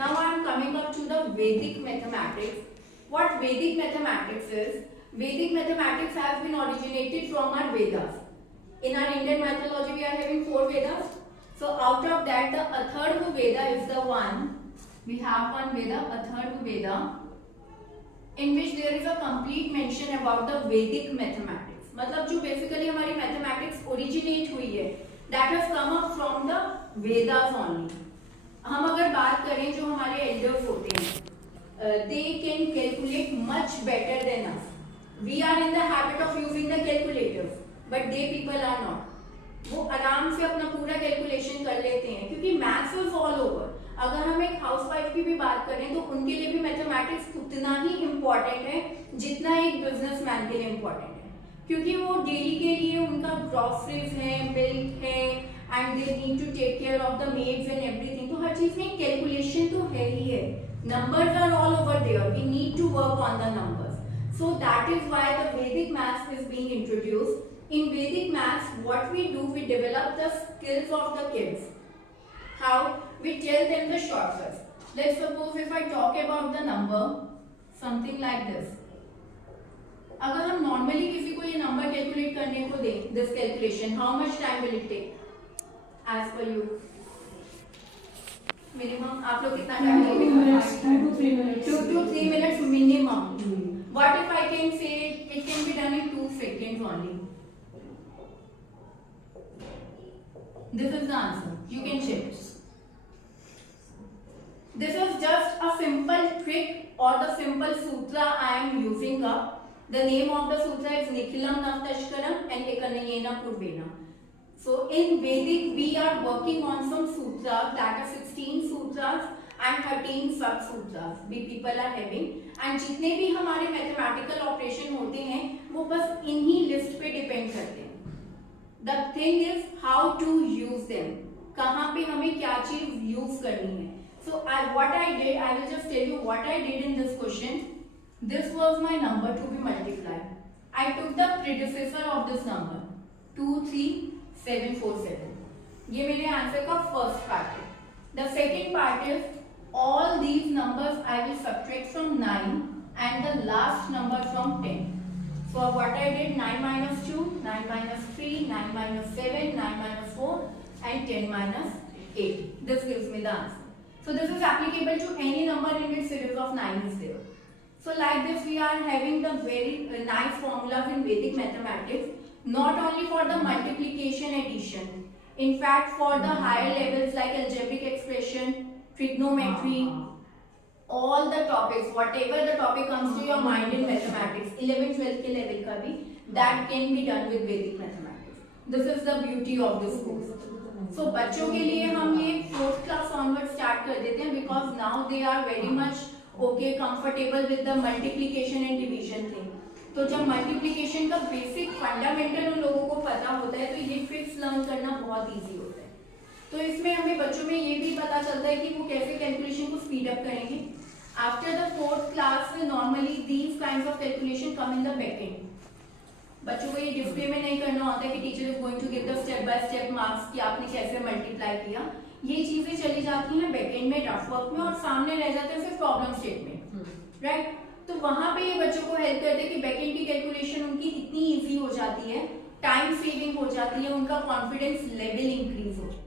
Now I am coming up to the Vedic mathematics. What Vedic mathematics is? Vedic mathematics has been originated from our Vedas. In our Indian mythology, we are having 4 Vedas. So out of that, the Atharva Veda is the one. We have one Veda, Atharva Veda, in which there is a complete mention about the Vedic mathematics. मतलब जो basically हमारी mathematics originate हुई है, that has come up from the Vedas only. हम अगर बात करें जो हमारे elders होते हैं, they can calculate much better than us. We are in the habit of using the calculators, but they people are not. वो आराम से अपना पूरा कैलकुलेशन कर लेते हैं क्योंकि मैथ्स इज ऑल ओवर. अगर हम एक हाउसवाइफ की भी बात करें तो उनके लिए भी मैथमेटिक्स उतना ही इम्पोर्टेंट है जितना एक बिजनेसमैन के लिए इम्पोर्टेंट है, क्योंकि वो डेली के लिए उनका ग्रोसरीज है, मिल्क है, and they need to take care of the meds and everything. तो हर चीज में कैलकुलेशन तो है ही है. Numbers are all over there. We need to work on the numbers. So that is why the Vedic maths is being introduced. In Vedic maths, what we do, we develop the skills of the kids. How? We tell them the shortcuts. Let's suppose if I talk about the number, something like this. अगर हम normally किसी को ये number calculate करने को दें, this calculation, how much time will it take? As per you, minimum आप लोग कितना time लगेगा? 2 to 3 minutes. 2 to 3 minutes minimum. What if I can say it can be done in 2 seconds only? This is the answer. You can check. This is just a simple trick or the simple sutra I am using up. The name of the sutra is Nikhilam Navtashkaram and Ekanayena Purvena. So in Vedic we are working on some sutras, that are 16 sutras and 13 sub sutras we people are having. And जितने भी हमारे mathematical operation होते हैं वो बस इन्हीं list पे depend करते हैं. The thing is how to use them. कहाँ पे हमें क्या चीज यूज करनी है. So what I did, I will just tell you what I did in this question. This was my number to be multiplied. I took the predecessor of this number 23747. ये मेरे answer का first part है. The second part is all these numbers I will subtract from 9 and the last number from 10. So what I did, 9 minus 2, 9 minus 3, 9 minus 7, 9 minus 4 and 10 minus 8. This gives me the answer. So this is applicable to any number in which series of 9 is there. So like this we are having the very nice formulas in Vedic mathematics, not only for the multiplication addition. In fact for the higher levels like algebraic expression, trigonometry, all the topics, whatever the topic comes to your mind in mathematics, 11th 12th के level का भी, that can be done with Vedic mathematics. This is the beauty of this course. So बच्चों के लिए हम ये 4th class onward start कर देते हैं because now they are very much okay, comfortable with the multiplication and division thing. तो जब मल्टीप्लिकेशन का बेसिक फंडामेंटल उन लोगों को पता होता है तो ये ट्रिक्स लर्न करना बहुत इजी होता है. तो इसमें हमें बच्चों में ये भी पता चलता है कि वो कैसे कैलकुलेशन को स्पीड अप करेंगे. After the 4th class normally these kinds of calculation come in the back and. बच्चों को ये डिस्प्ले में नहीं करना होता है कि teacher is going to give the step by step marks कि आपने कैसे मल्टीप्लाई किया. ये चीजें चली जाती हैं बैक एंड में रफ वर्क में और सामने रह जाते हैं सिर्फ प्रॉब्लम स्टेटमेंट, राइट. तो वहां पे ये बच्चों को हेल्प करते हैं कि बैक एंड की कैलकुलेशन उनकी इतनी इजी हो जाती है, टाइम सेविंग हो जाती है, उनका कॉन्फिडेंस लेवल इंक्रीज हो जाता है.